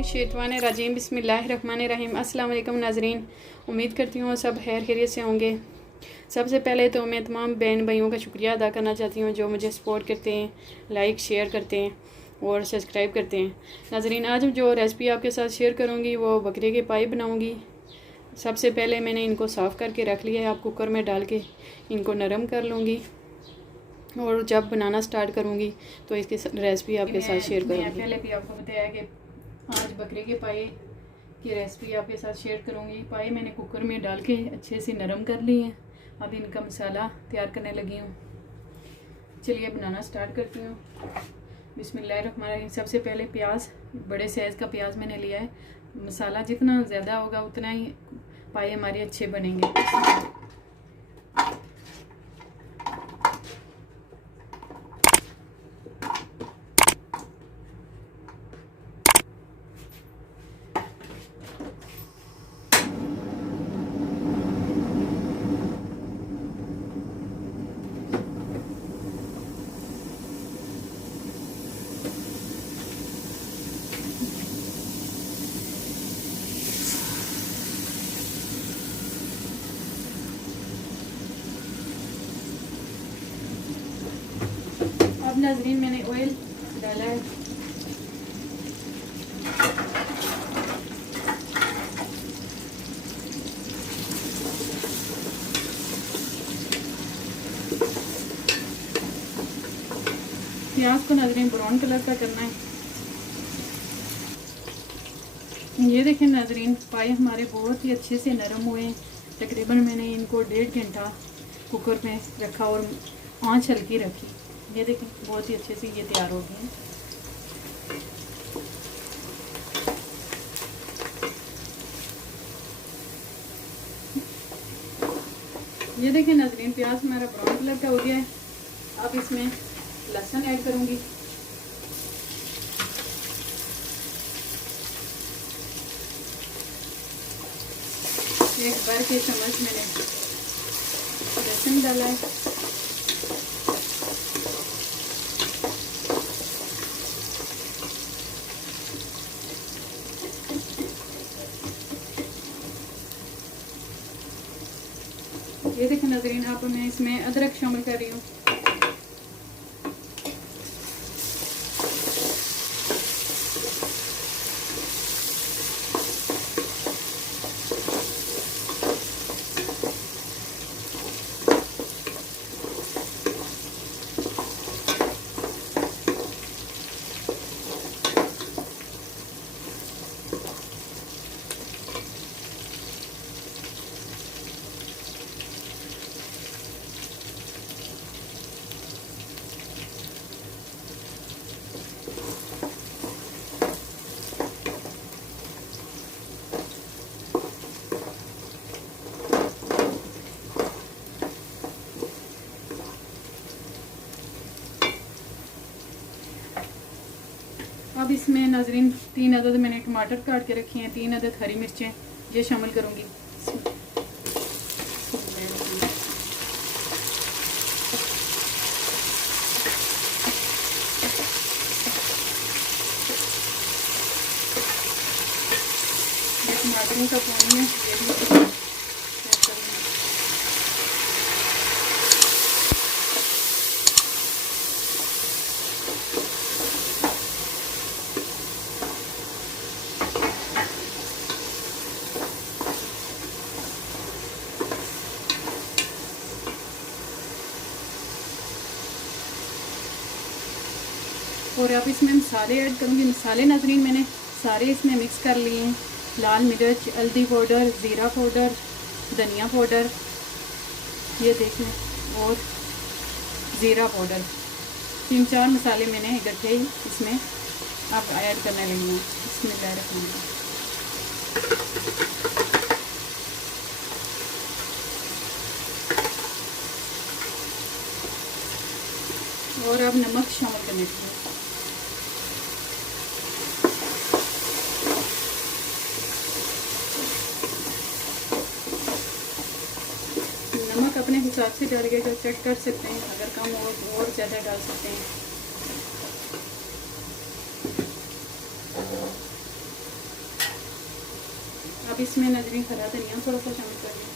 बिस्मिल्लाहिर्रहमानिर्रहीम बिस्मिल्लाहिर्रहमानिर्रहीम अस्सलाम वालेकुम नाज़रीन। उम्मीद करती हूँ सब खैर खैरियत से होंगे। सबसे पहले तो मैं तमाम बहन भाइयों का शुक्रिया अदा करना चाहती हूँ जो मुझे सपोर्ट करते हैं, लाइक शेयर करते हैं और सब्सक्राइब करते हैं। नाज़रीन, आज जो रेसिपी आपके साथ शेयर करूँगी वो बकरे के पाए बनाऊँगी। सबसे पहले मैंने इनको साफ़ करके रख लिया है। आप कुकर में डाल के इनको नरम कर लूँगी और जब बनाना स्टार्ट करूँगी तो इसकी रेसिपी आपके साथ शेयर करूँगी। पहले भी आपको बताया कि आज बकरे के पाए की रेसिपी आपके साथ शेयर करूँगी। पाए मैंने कुकर में डाल के अच्छे से नरम कर लिए हैं। अब इनका मसाला तैयार करने लगी हूँ। चलिए बनाना स्टार्ट करती हूँ। बिस्मिल्लाहिर्रहमानिर्रहीम। सबसे पहले प्याज, बड़े साइज़ का प्याज मैंने लिया है। मसाला जितना ज़्यादा होगा उतना ही पाए हमारे अच्छे बनेंगे। अब नाज़रीन मैंने ऑयल डाला है। प्याज को नाज़रीन ब्राउन कलर का करना है। ये देखें नाज़रीन, पाए हमारे बहुत ही अच्छे से नरम हुए हैं। तकरीबन मैंने इनको 1.5 घंटा कुकर में रखा और आंच हल्की रखी। ये देखें बहुत ही अच्छे से ये तैयार हो गए हैं। ये देखें नाज़रीन, प्याज हमारा ब्राउन कलर का हो गया है। अब इसमें लहसुन ऐड करूंगी। एक बार के चम्मच मैंने लहसुन डाला है। ये देखें नाज़रीन, अब मैं इसमें अदरक शामिल कर रही हूँ। अब इसमें नाज़रीन 3 अदद मैंने टमाटर काट के रखे हैं, 3 अदद हरी मिर्चें ये शामिल करूंगी। टमाटरों का पानी है ये भी और अब इसमें मसाले ऐड करूँगी। मसाले नाज़रीन मैंने सारे इसमें मिक्स कर लिए हैं। लाल मिर्च, हल्दी पाउडर, ज़ीरा पाउडर, धनिया पाउडर, ये देख लें, और ज़ीरा पाउडर। 3-4 मसाले मैंने इकट्ठे ही इसमें अब ऐड करने लगी हूँ। बिस्मिल्लाहिर्रहमानिर्रहीम। और अब नमक शामिल करने लगी हूँ। नमक अपने हिसाब से डाल के चेक कर सकते हैं, अगर कम हो तो और ज़्यादा डाल सकते हैं। अब इसमें नाज़रीन हरा धनिया थोड़ा सा शामिल कर दें।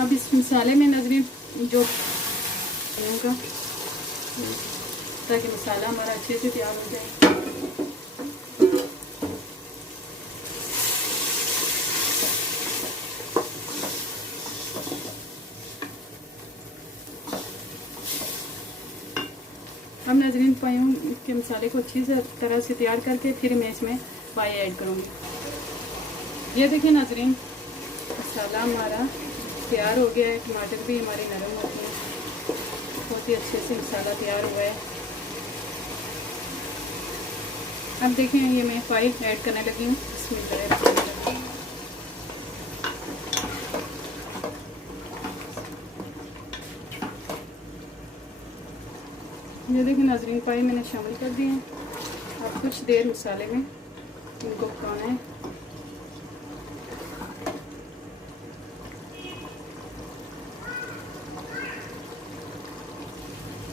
अब इस मसाले में नाज़रीन जो होगा ताकि मसाला हमारा अच्छे से तैयार हो जाए। अब नाज़रीन पायों के मसाले को अच्छी तरह से तैयार करके फिर मैं इसमें पाई ऐड करूँगी। ये देखिए नाज़रीन मसाला हमारा तैयार हो गया है। टमाटर भी हमारे नरम हो गए हैं, बहुत ही अच्छे से मसाला तैयार हुआ है। अब देखें ये मैं पाई ऐड करने लगी हूँ। इसमें ये देखिए नाज़रीन पाई मैंने शामिल कर दिए हैं। अब कुछ देर मसाले में इनको पकाना है।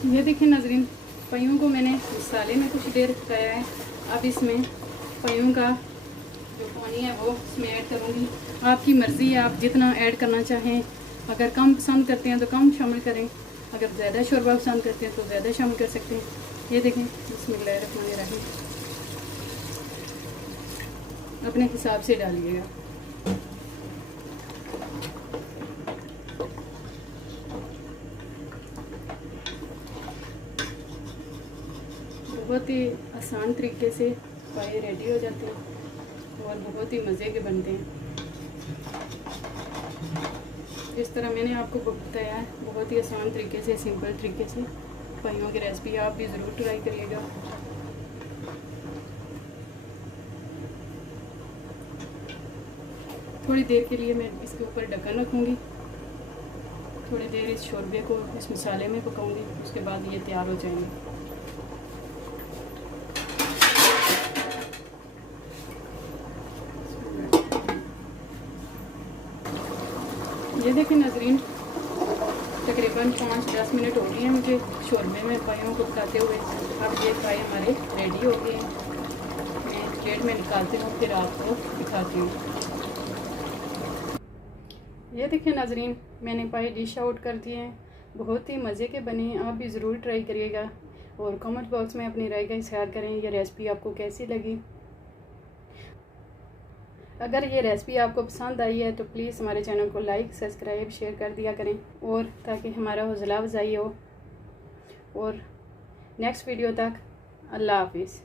ये देखिए नाज़रीन पाइयों को मैंने मसाले में कुछ देर पकाया है। अब इसमें पाइयों का जो पानी है वो इसमें ऐड करूँगी। आपकी मर्ज़ी है, आप जितना ऐड करना चाहें। अगर कम पसंद करते हैं तो कम शामिल करें, अगर ज़्यादा शोरबा पसंद करते हैं तो ज़्यादा शामिल कर सकते हैं। ये देखें बिस्मिल्लाहिर्रहमानिर्रहीम, अपने हिसाब से डालिएगा। बहुत ही आसान तरीके से पाए रेडी हो जाते हैं और बहुत ही मज़े के बनते हैं। जिस तरह मैंने आपको बताया है, बहुत ही आसान तरीके से, सिंपल तरीके से पाइयों की रेसिपी आप भी ज़रूर ट्राई करिएगा। थोड़ी देर के लिए मैं इसके ऊपर ढक्कन रखूँगी। थोड़ी देर इस शोरबे को इस मसाले में पकाऊँगी, उसके बाद ये तैयार हो जाएंगे। ये देखिए नाज़रीन तकरीबन 5-10 मिनट हो गए हैं मुझे शोरबे में पाइयों को पकाते हुए। अब ये पाए हमारे रेडी हो गए हैं। मैं प्लेट में निकालती हूँ, फिर आपको दिखाती हूँ। ये देखिए नाज़रीन मैंने पाए डिश आउट कर दिए हैं। बहुत ही मज़े के बने हैं, आप भी ज़रूर ट्राई करिएगा और कमेंट बॉक्स में अपनी राय का इज़हार करें। ये रेसिपी आपको कैसी लगी? अगर ये रेसिपी आपको पसंद आई है तो प्लीज़ हमारे चैनल को लाइक, सब्सक्राइब, शेयर कर दिया करें, और ताकि हमारा हौसला अफजाई हो। और नेक्स्ट वीडियो तक अल्लाह हाफिज़।